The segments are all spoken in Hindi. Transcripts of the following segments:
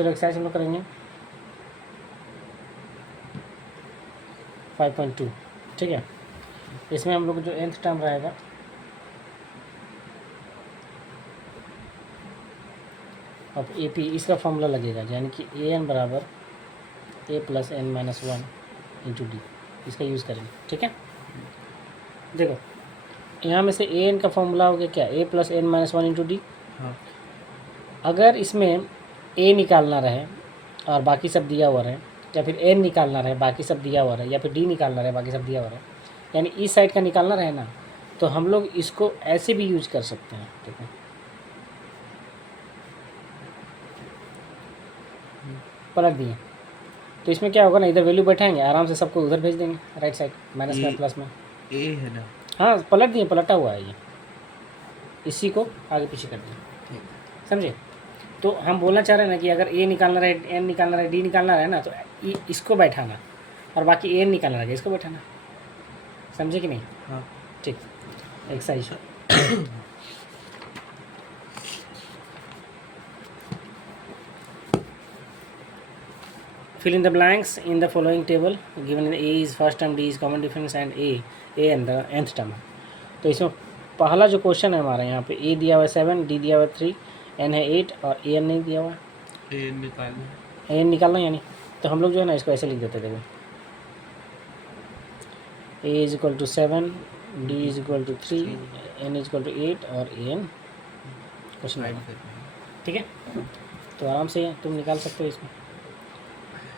चलो एक्सरसाइज हम लोग करेंगे 5.2, ठीक है। इसमें हम लोग जो nth टर्म रहेगा अब ए पी, इसका फॉर्मूला लगेगा, यानी कि ए एन बराबर A plus N minus one into D, इसका यूज़ करेंगे, ठीक है। देखो यहाँ में से ए एन का फॉर्मूला हो गया क्या, A plus N minus one into D. अगर इसमें ए निकालना रहे और बाकी सब दिया हुआ रहे, या फिर एन निकालना रहे बाकी सब दिया हुआ रहे, या फिर डी निकालना रहे बाकी सब दिया हुआ रहे, यानी इस साइड का निकालना रहे ना, तो हम लोग इसको ऐसे भी यूज कर सकते हैं, ठीक है। पलट दिए तो इसमें क्या होगा ना, इधर वैल्यू बैठाएंगे आराम से, सबको उधर भेज देंगे राइट साइड, माइनस में प्लस में। ए है ना, हाँ पलट दिए, पलटा हुआ है ये, इसी को आगे पीछे कर दिए, समझे। तो हम बोलना चाह रहे हैं ना कि अगर ए निकालना रहे, एन निकालना रहे, डी निकालना रहे ना, तो इसको बैठाना और बाकी एन निकालना रहेगा, इसको बैठाना, समझे कि नहीं। हाँ ठीक, exercise fill in the blanks in the following table given in A is first term, D is common difference and A and the nth term। तो इसमें पहला जो क्वेश्चन है हमारा, यहाँ पे A दिया हुआ है 7, D दिया हुआ है 3, N है 8 और A N नहीं दिया हुआ है, A N निकालना यानी, तो हम लोग जो है ना इसको ऐसे लिख देते, देखो A is equal to 7, D is equal to 3, N is equal to 8 और A N क्वेश्चन, ठीक है। तो आराम से तुम निकाल सकते हो इसमें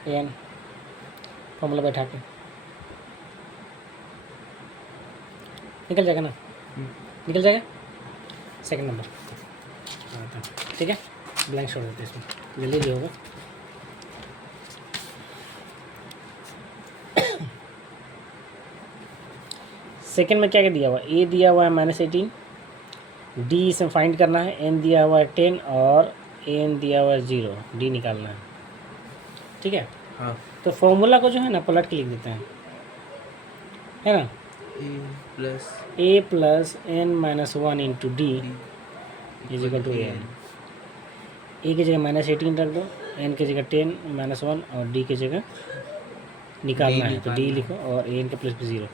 एन फॉर्मूला बैठा के, निकल जाएगा ना, निकल जाएगा। सेकंड नंबर, ठीक है, ब्लैंक छोड़ देते इसमें, जल्दी भी होगा। सेकंड में क्या क्या दिया हुआ, ए दिया हुआ है -18, डी इसमें फाइंड करना है, एन दिया हुआ है 10 और एन दिया हुआ है 0, डी निकालना है, ठीक है। हाँ। तो फॉर्मूला को जो है ना पलट के लिख देते हैं, है ना, A plus N minus one into D is equal to A N. A की जगह -18 रख दो, एन की जगह 10 -1 और डी की जगह निकालना है तो डी लिखो और ए एन का प्लस 0,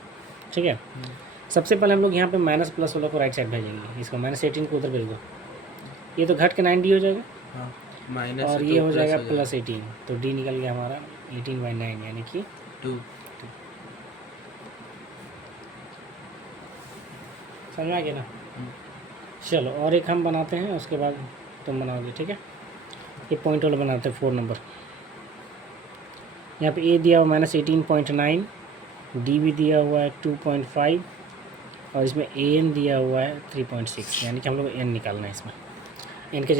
ठीक है। सबसे पहले हम लोग यहाँ पे माइनस प्लस वाला को राइट साइड भेजेंगे, इसको -18 को उधर भेज दो, ये तो घट के 9D हो जाएगा। हाँ। और ये हो जाएगा +18, तो डी निकल गया हमारा 18/9 यानी कि 2। समझ में आ गया ना। चलो और एक हम बनाते हैं, उसके बाद तुम बनाओगे, ठीक है। ये पॉइंट वाला बनाते हैं 4 नंबर। यहाँ पे ए दिया हुआ -18.9, डी भी दिया हुआ है 2.5 और इसमें ए एन दिया हुआ है 3.6, यानी कि हम लोग एन निकालना है इसमें, एन की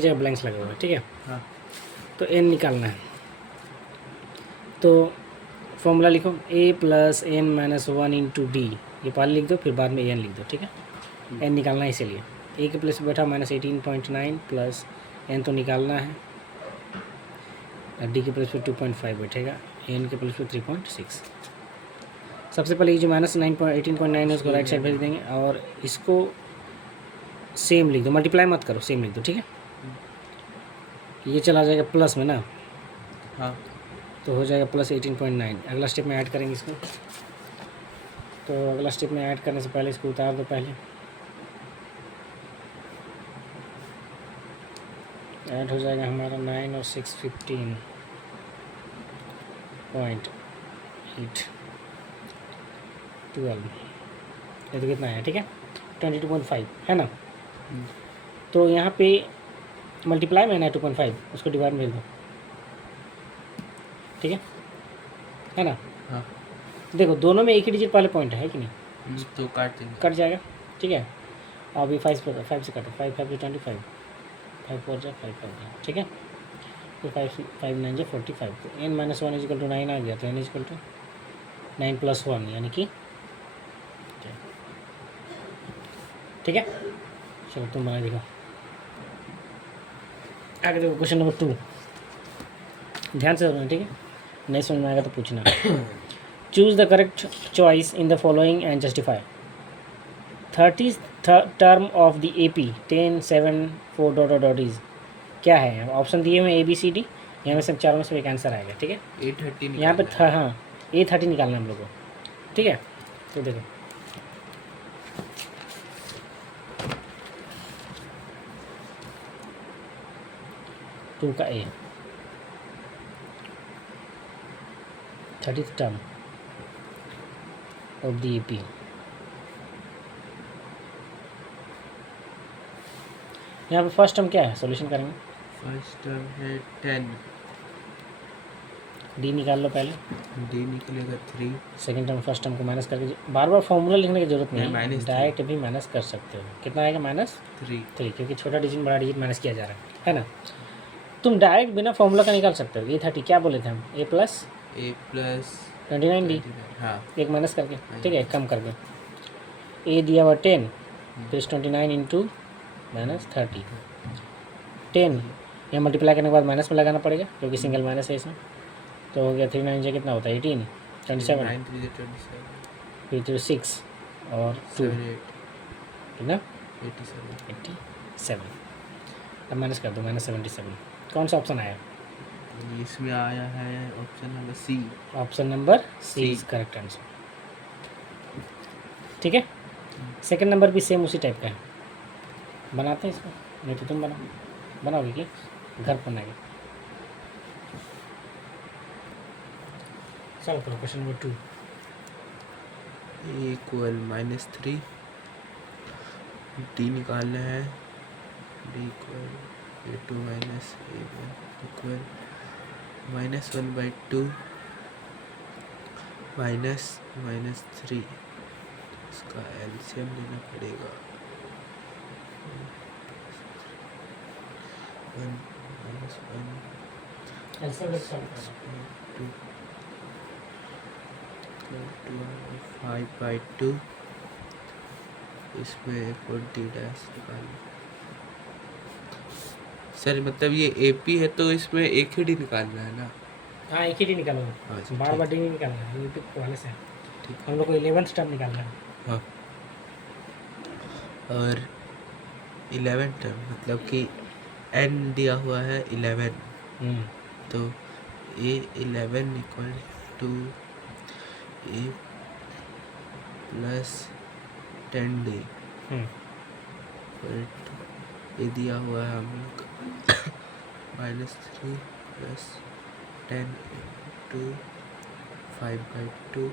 जगह ब्लैंक्स लगा हुआ है, ठीक है। हाँ। तो एन निकालना है, तो फॉर्मूला लिखो A plus N minus one into D, ये पहले लिख दो फिर बाद में ए एन लिख दो, ठीक है। एन निकालना है इसीलिए, ए के प्लस बैठा -18.9 प्लस एन तो निकालना है, डी के प्लस पे 2.5 बैठेगा, एन के प्लस पे 3.6। सबसे पहले ये जो -18.9 है उसको राइट साइड भेज देंगे और इसको सेम लिख दो, मल्टीप्लाई मत करो, सेम लिख दो, ठीक है। ये चला जाएगा प्लस में ना, हाँ। तो हो जाएगा +18.9। अगला स्टेप में ऐड करेंगे इसको, तो अगला स्टेप में ऐड करने से पहले इसको उतार दो, पहले ऐड हो जाएगा हमारा 9 और 6 15.8 12, ये तो कितना है, ठीक है 22.5 है ना। तो यहाँ पे मल्टीप्लाई में है 2.5, उसको डिवाइड में भेज दो, ठीक है ना। हाँ। देखो दोनों में एक ही डिजिट पहले पॉइंट है कि नहीं, तो काट देंगे, कट जाएगा, ठीक है। अभी 5 से कटे, 5 5 25, 5 4 जा 5 5 जा, ठीक है। फिर 5 9 जा 45, तो n माइनस 1 इजिकल टू 9 आ गया, तो n इजिकल टू 9 + 1 यानी कि, ठीक है। चलो तुम बना दिखाओ आगे। देखो क्वेश्चन नंबर 2, ध्यान से सुनना, ठीक है, नहीं समझ में आएगा तो पूछना। Choose the correct choice in the following and justify. 30th term of the AP 10 7 4 ... is क्या है, ऑप्शन दिए हुए ABCD, यहाँ में से चारों में से एक आंसर आएगा, ठीक है। 830 यहाँ पे निकालना है। हाँ A30 निकालना है हम लोग को, ठीक है। तो देखो 2 का A 30th term of the AP। यहाँ पे फर्स्ट टर्म क्या है, सॉल्यूशन करेंगे। फर्स्ट टर्म है 10, D निकाल लो पहले, डी निकलेगा 3, सेकंड टर्म फर्स्ट टर्म को माइनस करके, बार बार फॉर्मूला लिखने की जरूरत नहीं है, -3। डायरेक्ट भी माइनस कर सकते हो। कितना आएगा, -3, 3। क्योंकि छोटा डिजिट बड़ा डिजिट माइनस किया जा रहा है ना। तुम डायरेक्ट बिना फॉर्मूला का निकाल सकते हो। A30 क्या बोले थे हम, A plus A plus 29D, हाँ एक माइनस करके, ठीक है, कम करके। A दिया हुआ 10 प्लस 29 इंटू -30, 10 यहाँ मल्टीप्लाई करने के बाद माइनस में लगाना पड़ेगा क्योंकि सिंगल माइनस है इसमें। तो हो गया 3 9 से कितना होता है 18, 27, 9 3 27, फिर 6 और 2, 7 8 कितना 87। 87। अब माइनस कर दो, -77। कौन सा ऑप्शन आया, इसमें आया है ऑप्शन नंबर सी। Option number C C। Is correct answer, ठीक है। सेकंड नंबर भी सेम उसी टाइप का है, बनाते हैं इसको, नहीं तो तुम बनाओगे कि घर पर बनाएंगे। चलो करो question number 2। A equal -3, D निकालना है, D equal A2 minus A1 equal -1/2 -3, इसका एलसीएम लेना पड़ेगा। 1 5/2, इसमें एक और D डैश निकालना। सर मतलब ये AP है तो इसमें एक ही D निकालना है ना। हाँ एक ही डी निकालो, अच्छा, बार बार ठीक। डी नहीं निकालना है, ये तो पहले से है। ठीक। हम लोग को 11th टर्म निकालना है। हाँ और 11 टर्म मतलब कि n दिया हुआ है 11, तो A11 equal to A plus 10D, और ये दिया हुआ है हम लोग -3 प्लस 10 इंटू 5/2,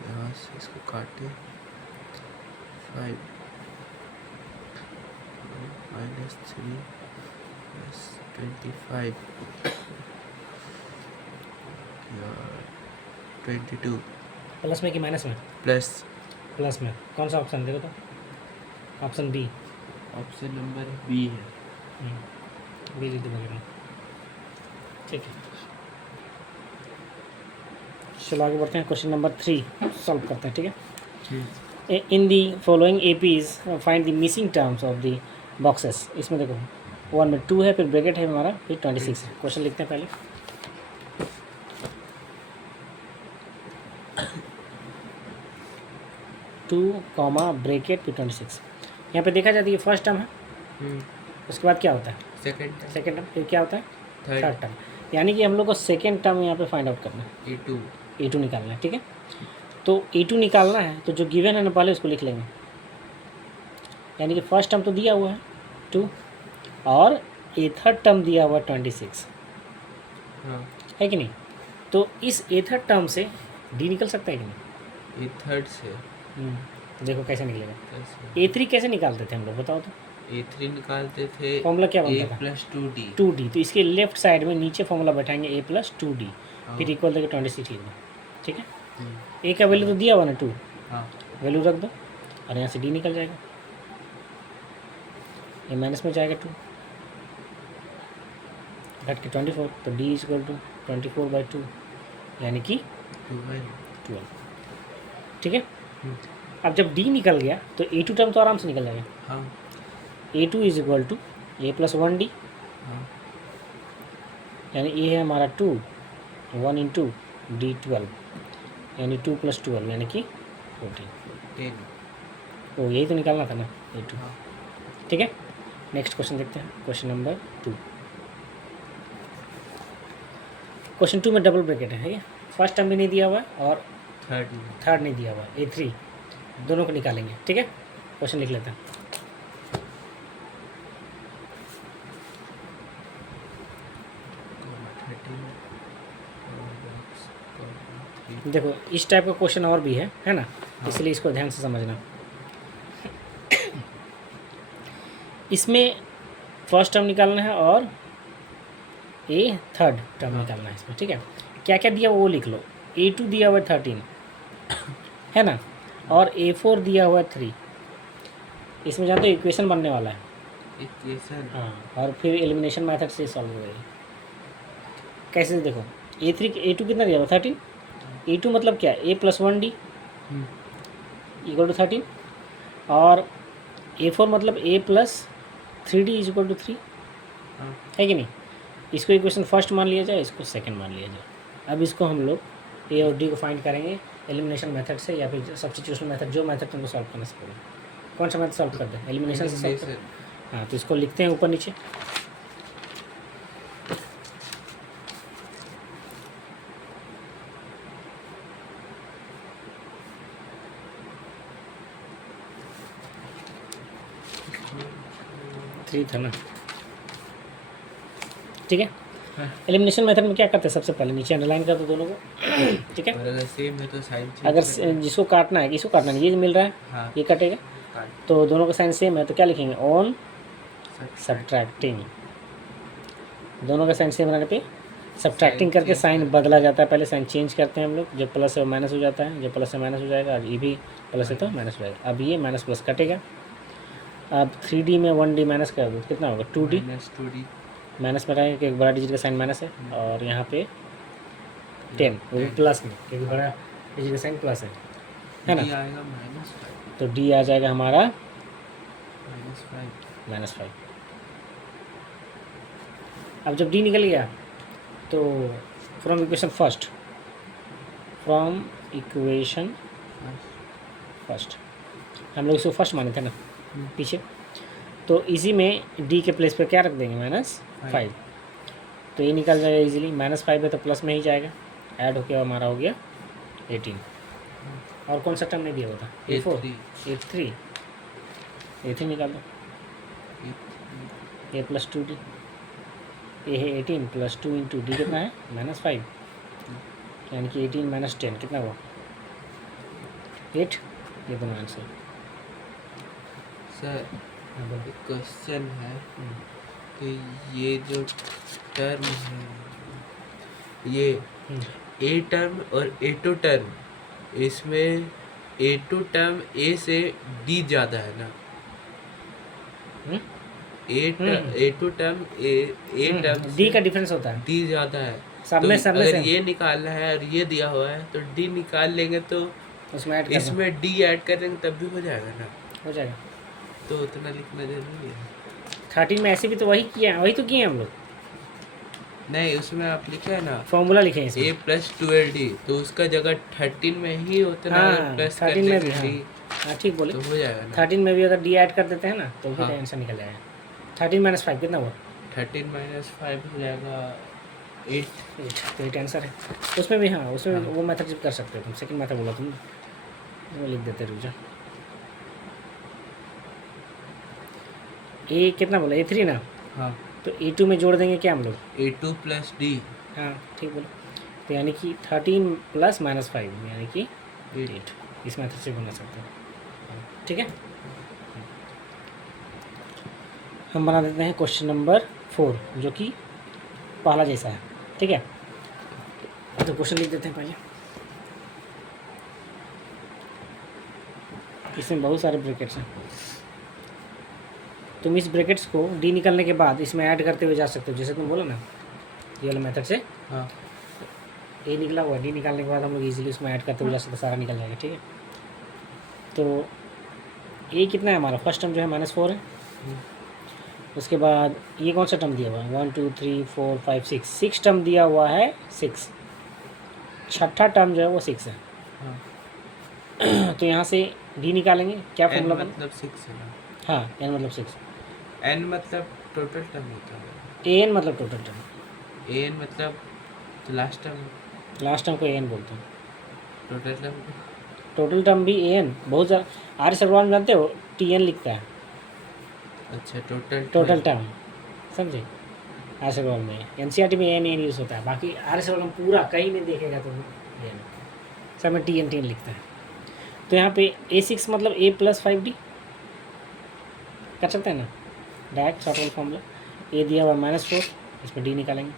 यहाँ से इसको काटे 5 -3 प्लस 25 22 प्लस में कि माइनस में, प्लस प्लस में। कौन सा ऑप्शन देखो तो, option B, option number B है। बी लिख दो बगल में, ठीक है। चलो आगे बढ़ते हैं, क्वेश्चन नंबर 3 सॉल्व करते हैं, ठीक है। In the following APs find the missing terms of the boxes. इसमें देखो 1 में 2 है, फिर ब्रैकेट है हमारा, फिर 26 है। क्वेश्चन लिखते हैं पहले। 2 ब्रैकेट फिर 26। यहाँ पे देखा जाता है ये फर्स्ट टर्म है, उसके बाद क्या होता है सेकेंड टर्म, फिर क्या होता है थर्ड टर्म। यानी कि हम लोग को सेकेंड टर्म यहाँ पे फाइंड आउट करना है, A2 निकालना है, ठीक है। तो A2 निकालना है तो जो गिवन है ना पहले उसको लिख लेंगे। यानी कि फर्स्ट टर्म तो दिया हुआ है 2 और A थर्ड टर्म दिया हुआ 26 है कि नहीं। तो इस A थर्ड टर्म से D निकल सकता है कि नहीं, A थर्ड से देखो कैसे निकलेगा। कैसे A3 कैसे निकालते थे हम लोग, बताओ तो। A3 निकालते थे फॉर्मूला क्या बनता A था, प्लस 2D। 2D। तो इसके लेफ्ट साइड में नीचे फॉर्मूला बैठाएंगे A प्लस 2D, फिर इक्वल करके 26 लिख दो, ठीक है। A का वैल्यू तो दिया हुआ ना 2, हाँ वैल्यू रख दो और यहाँ से D निकल जाएगा, ये माइनस में जाएगा 2 घट के 24, तो D इज इक्वल टू 24/2 यानी कि 12, ठीक है। अब जब D निकल गया तो A2 टर्म तो आराम से निकल जाएगा। हाँ A2 is equal to A plus 1D, हाँ यानी A है हमारा 2, 1 इंटू D 12, यानी 2 प्लस 12 यानी कि 14। 10। तो यही तो निकालना था ना A2, हाँ ठीक है। नेक्स्ट क्वेश्चन देखते हैं, क्वेश्चन नंबर 2। क्वेश्चन 2 में डबल ब्रैकेट है, ठीक है। फर्स्ट टर्म भी नहीं दिया हुआ है और थर्ड नहीं दिया हुआ है, A3 दोनों को निकालेंगे, ठीक है। क्वेश्चन लिख लेते हैं। देखो इस टाइप का क्वेश्चन और भी है ना, इसलिए इसको ध्यान से समझना। इसमें फर्स्ट टर्म निकालना है और ए थर्ड टर्म निकालना है इसमें, ठीक है। क्या क्या दिया वो लिख लो। A2 दिया हुआ है 13 है ना, और A4 दिया हुआ है 3। इसमें जानते हो इक्वेशन बनने वाला है, हाँ, और फिर एलिमिनेशन मेथड से सॉल्व हो जाएगी। कैसे देखो, A2 कितना दिया हुआ 13, A2 मतलब क्या, A+1D = 13, और A4 मतलब A+3D = 3, है कि नहीं। इसको इक्वेशन फर्स्ट मान लिया जाए, इसको सेकंड मान लिया जाए। अब इसको हम लोग A और D को फाइंड करेंगे एलिमिनेशन मेथड से या फिर सब्स्टिट्यूशन मेथड, जो मेथड तुमको सॉल्व करना से पड़ेगा। कौन सा मेथड सॉल्व कर दें, एलिमिनेशन से सॉल्व कर। हाँ, तो इसको लिखते हैं ऊपर नीचे। थ्री था ना, ठीक है। एलिमिनेशन मेथड में क्या करते हैं, सबसे पहले नीचे अंडरलाइन कर दो दोनों को, ठीक है। अगर सेम है तो साइन अगर जिसको काटना है, किसको काटना है, ये मिल रहा है, हाँ, ये कटेगा, तो दोनों का साइन सेम है, तो क्या लिखेंगे, ऑन सब्ट्रैक्टिंग। दोनों का साइन सेम रहने पे सब्ट्रैक्टिंग करके साइन बदला जाता है। पहले साइन चेंज करते हैं हम लोग, जब प्लस है माइनस हो जाता है, जब प्लस है माइनस हो जाएगा, और ये भी प्लस है तो माइनस हो जाएगा। अब ये माइनस प्लस कटेगा। अब 3D में 1D माइनस कर दो, कितना होगा 2D, माइनस में रहेगा क्योंकि बड़ा डिजिट का साइन माइनस है, और यहाँ पे 10 वो भी प्लस में क्योंकि बड़ा डिजिट का साइन प्लस है ना, तो D आ जाएगा हमारा -5। अब जब D निकल गया तो फ्रॉम इक्वेशन फर्स्ट हम लोग इसको फर्स्ट माने थे ना पीछे, तो इसी में D के प्लेस पे क्या रख देंगे, -5, तो ये निकल जाएगा इजीली। -5 है तो प्लस में ही जाएगा, ऐड होके हमारा हो गया 18। और कौन सा टर्म नहीं दिया हुआ था, A3 निकाल दो, A+2D, ये है 18 + 2 × D कितना है -5, यानी कि 18 - 10 कितना हुआ 8। ये दोनों आंसर। सर एक क्वेश्चन है कि ये जो टर्म है, ये A टर्म और A2 टर्म, इसमें A2 टर्म A से D ज़्यादा है ना, A2 term A term D का डिफरेंस होता है, D ज़्यादा है। सब तो में अगर ये निकालना है और ये दिया हुआ है तो D निकाल लेंगे, तो उसमें ऐड इसमें D ऐड कर देंगे तब भी हो जाएगा ना, हो जाएगा। तो उतना लिखना जरूरी है। 13 में ऐसे भी तो वही किया है, वही तो किए हैं हम लोग, नहीं उसमें आप लिखे है ना फॉर्मूला लिखे हैं इसमें, A+12D, तो उसका जगह 13 में ही उतना हाँ, प्लस कर 13 में भी, देंगे हाँ ठीक बोले, तो हो जाएगा ना। 13 में भी अगर D ऐड कर देते हैं ना तो भी हाँ। आंसर निकल जाएगा। 13 - 5 कितना हुआ 13 - 5 हो जाएगा 8। तो 8 आंसर है। उसमें भी हाँ, उसमें वो मेथड कर सकते हो तुम, सेकंड मेथड बोला तुम, वो लिख देते रुझा। ए कितना बोला, A3 ना, हाँ, तो A2 में जोड़ देंगे क्या हम लोग, A2 + D हाँ ठीक बोले, तो यानी कि 13 + -5 यानी कि 8। इस मेथड से बना सकते हैं, ठीक है। हम बना देते हैं क्वेश्चन नंबर 4 जो कि पहला जैसा है, ठीक है। तो क्वेश्चन लिख देते हैं पहले। इसमें बहुत सारे ब्रैकेट्स हैं, तुम इस ब्रैकेट्स को D निकलने के बाद इसमें ऐड करते हुए जा सकते हो, जैसे तुम बोलो ना ये वाला मेथड से। हाँ, A निकला हुआ, D निकालने के बाद हम लोग इजीली उसमें ऐड करते हुए जा सकते, सारा निकल जाएगा, ठीक है। तो A कितना है हमारा, फर्स्ट टर्म जो है -4 है, उसके बाद ये कौन सा टर्म दिया हुआ है, 1 2 3 4 5 6 टर्म दिया हुआ है, 6 छठा टर्म जो है वो 6 है। हाँ। तो यहाँ से D निकालेंगे, क्या फॉर्मूला मतलब 6 है ना, हाँ n मतलब 6, एन मतलब टोटल टर्म होता है, एन मतलब टोटल टर्म, एन मतलब लास्ट टर्म, लास्ट टर्म को एन बोलते हैं। Total term. टोटल टर्म भी एन बहुत ज़्यादा, आर्य सर्वनाम में जानते हो टी एन लिखता है अच्छा टोटल टोटल टर्म, समझे। आर्य सर्वनाम में एनसीईआरटी में एन एन यूज़ होता है, बाकी आर्य सर्वनाम पूरा कहीं नहीं देखेगा तो एन, सब में टी एन लिखता है। तो यहाँ पे A6 मतलब A+5D कर सकते हैं ना, डायरेक्ट शॉर्ट वाला फॉर्मूला। ए दिया हुआ -4, इसमें डी निकालेंगे।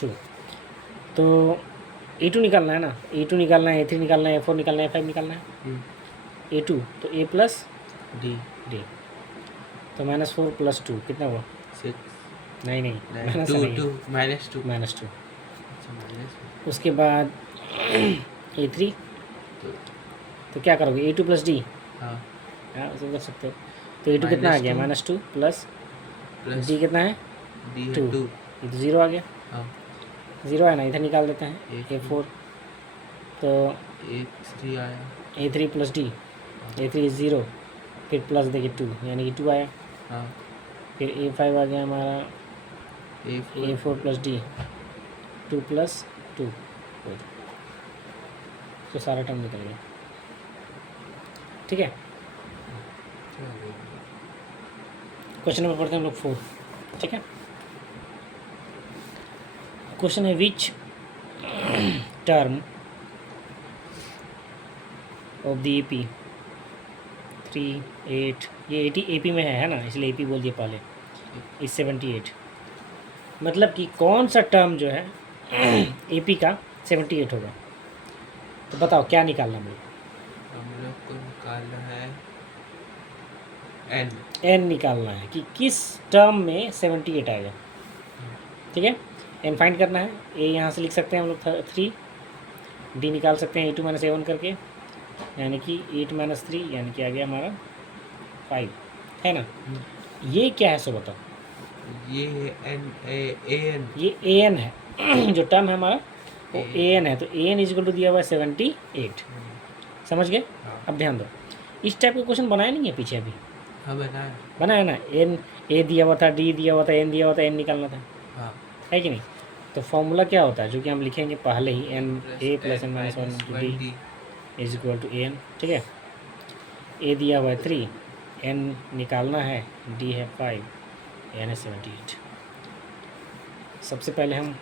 टू, तो A2 निकालना है ना, A2 निकालना है, A3 निकालना है, A4 निकालना है, A5 निकालना है। A2 तो A प्लस डी डी, तो -4 + 2 कितना हुआ? 6 नहीं नहीं, माइनस टू नहीं, टू -2, -2। अच्छा माइनस, उसके बाद A3, तो क्या करोगे A2 + D, हाँ हाँ उसे कर सकते हो। तो A2 कितना आ गया? -2 प्लस प्लस D कितना है? डी है 2, 2, ये तो 0 आ गया, हाँ 0 है ना, इधर निकाल देते हैं। A4 तो A3 आया, A3 + D, A3 0, फिर प्लस देखिए 2 यानी कि 2 आया। हाँ फिर A5 आ गया हमारा, A4 A4 + D, 2 + 2 4, तो सारा टर्म निकल गया, ठीक है। क्वेश्चन नंबर पढ़ते हैं हम लोग 4, ठीक है। क्वेश्चन है which term of the AP 3, 8, ये 80 AP में है ना, इसलिए AP बोल दिया पहले, इस 78, मतलब कि कौन सा टर्म जो है AP का 78 होगा। तो बताओ क्या निकालना मुझे। हम लोग को निकालना है एन, एन निकालना है कि किस टर्म में 78 आएगा, ठीक है। एन फाइंड करना है। ए यहाँ से लिख सकते हैं हम लोग 3, डी निकाल सकते हैं A2 - A1 करके, यानी कि 8 - 3 यानी कि आ गया हमारा 5, है ना। ये क्या है सो बताओ। ये है एन ए एन, ये एन है जो टर्म है हमारा वो एन है, तो एन = दिया हुआ है 78, समझ गए। हाँ अब ध्यान दो, इस टाइप का क्वेश्चन बनाया नहीं है पीछे अभी, हाँ बनाया, बनाया ना। एन ए दिया हुआ था, डी दिया हुआ था, एन दिया हुआ था, एन निकालना था, हाँ है कि नहीं। तो फॉर्मूला क्या होता है जो कि हम लिखेंगे पहले ही, N A + n - 1 × D = N, ठीक है। ए दिया हुआ है 3, एन निकालना है, डी है 5, एन है 78। सबसे पहले हम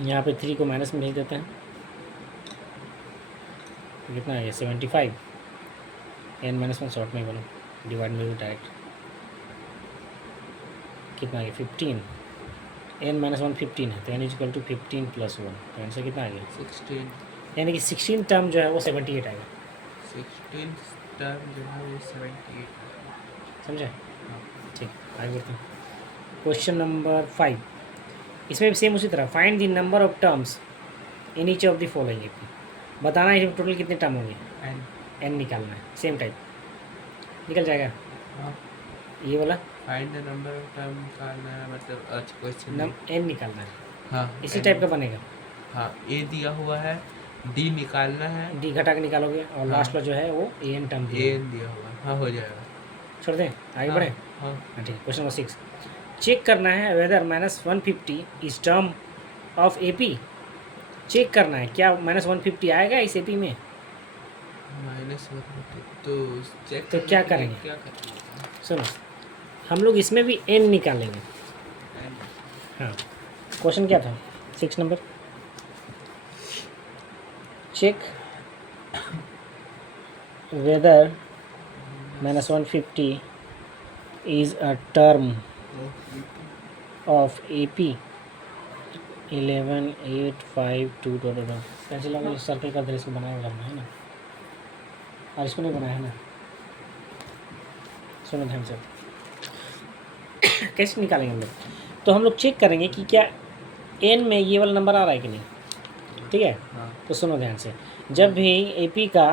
यहाँ पे 3 को माइनस में भेज देते हैं, तो कितना आ गया 75, n - 1 शॉर्ट में बोलो, डिवाइड में डायरेक्ट, कितना आ गया 15, n - 1 15 है, तो n = 15 + 1, तो आंसर कितना आ गया 16, यानी कि 16 टर्म जो है वो 78 आएगा, 16 टर्म जो है वो 78, समझे। हाँ ठीक, आगे बढ़ते हैं। क्वेश्चन नंबर 5, इसमें भी सेम उसी तरह, find the number of terms in each of the following. बताना है टोटल कितने टर्म होंगे, एन, n निकालना है, सेम टाइप निकल जाएगा हाँ ये वाला, find the number of term निकालना है, मतलब अच्छा क्वेश्चन n निकालना है, हाँ इसी N, टाइप का बनेगा। हाँ ए दिया हुआ है, डी निकालना है, डी घटा के निकालोगे और हाँ। लास्ट में जो है वो an टर्म ए एन दिया हुआ है, हाँ हो जाएगा, छोड़ दें आगे हाँ, बढ़े। हाँ हाँ ठीक है। क्वेश्चन नंबर 6, चेक करना है वेदर -150 इस टर्म ऑफ AP। चेक करना है क्या -150 आएगा इस AP में। -1, तो चेक तो क्या करेंगे, क्या करेंगे, सुनो, हम लोग इसमें भी n निकालेंगे। एन, हाँ, क्वेश्चन क्या था 6 number, check whether -150 is a term of AP 11 8 5 2 pencil वाला सर्कल का दृश्य बनाया करना है ना, और इसको नहीं बनाया है ना। सुनो ध्यान से, कैसे निकालेंगे हम लोग। तो हम लोग चेक करेंगे कि क्या n में ये वाला नंबर आ रहा है कि नहीं, ठीक है। हाँ तो सुनो ध्यान से, जब भी AP का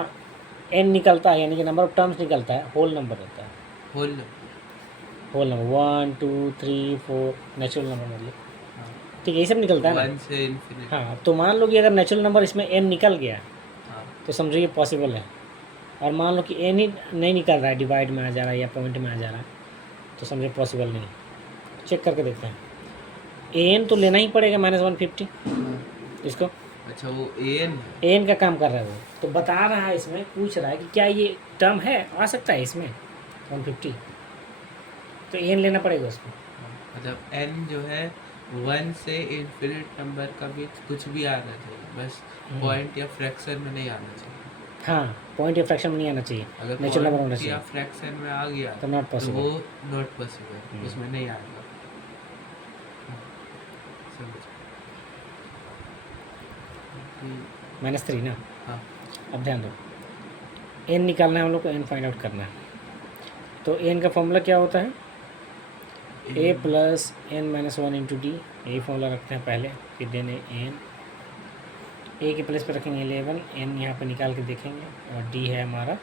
n निकलता है यानी कि नंबर ऑफ टर्म्स निकलता है, होल नंबर रहता है, whole, whole number 1 2 3 4 natural number मतलब, हाँ ठीक है, ये सब निकलता है ना। 1 से इन्फिनिटी। हाँ, तो मान लो कि अगर नेचुरल नंबर इसमें n निकल गया हाँ तो समझो ये पॉसिबल है। और मान लो कि n ही नहीं निकल रहा है, डिवाइड में आ जा रहा है या पॉइंट में आ जा रहा है, तो समझो पॉसिबल नहीं। चेक करके देखते हैं। an तो लेना ही पड़ेगा -150 इसको। अच्छा, वो an है। an का काम कर रहा है वो, तो बता रहा है इसमें, पूछ रहा है कि क्या ये टर्म है, आ सकता है इसमें 150, तो an लेना पड़ेगा उसको। मतलब n जो है 1 से इन्फिनिट नंबर का भी कुछ भी आना चाहिए, बस पॉइंट या फ्रैक्शन में नहीं आना चाहिए। हाँ, पॉइंट या फ्रैक्शन में नहीं आना चाहिए, अगर नेचुरल नंबर होना पॉइंट चाहिए, या फ्रैक्शन में आ गया तो नॉट तो पॉसिबल। वो नॉट पॉसिबल, उसमें नहीं आएगा। समझ। -3 ना। हाँ अब ध्यान दो, n निकालना है हम लोग को, n फाइंड आउट करना है। तो n का फॉर्मूला क्या होता है? a plus n minus 1 into D, यही फॉर्मूला रखते हैं पहले, फिर देने n, a के प्लेस पे रखेंगे 11, n यहाँ पे निकाल के देखेंगे, और d है हमारा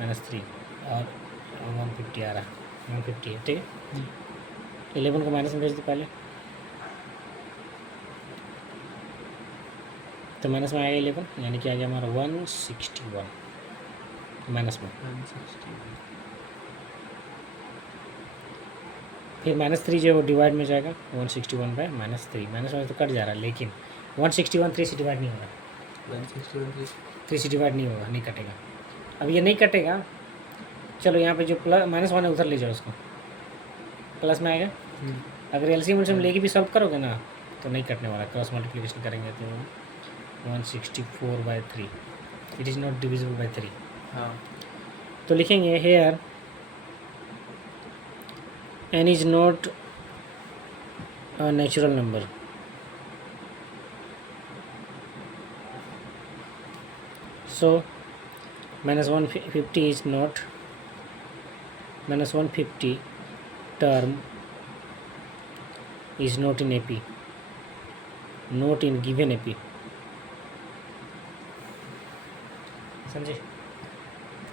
-3, और 150 आ रहा है, 150 है, ठीक है। 11 को माइनस में भेज दो पहले, तो माइनस में आएगा 11, यानी कि आ गया हमारा 161 माइनस में। 160। फिर -3 जो है वो डिवाइड में जाएगा, 161 बाय -3, माइनस में तो कट जा रहा है, लेकिन 161 3 से डिवाइड नहीं होगा, 161 3 से डिवाइड नहीं होगा, नहीं कटेगा। अब ये नहीं कटेगा, चलो यहाँ पे जो -1 है उधर ले जाओ उसको, प्लस में आएगा। अगर एलसीएम उलसीएम लेके भी सॉल्व करोगे ना तो नहीं कटने वाला, क्रॉस मल्टीप्लिकेशन करेंगे तो 164/3, it is not divisible by 3। हाँ तो लिखेंगे hair n is not a natural number, so -150 is not, -150 term is not in AP, not in given AP, समझे?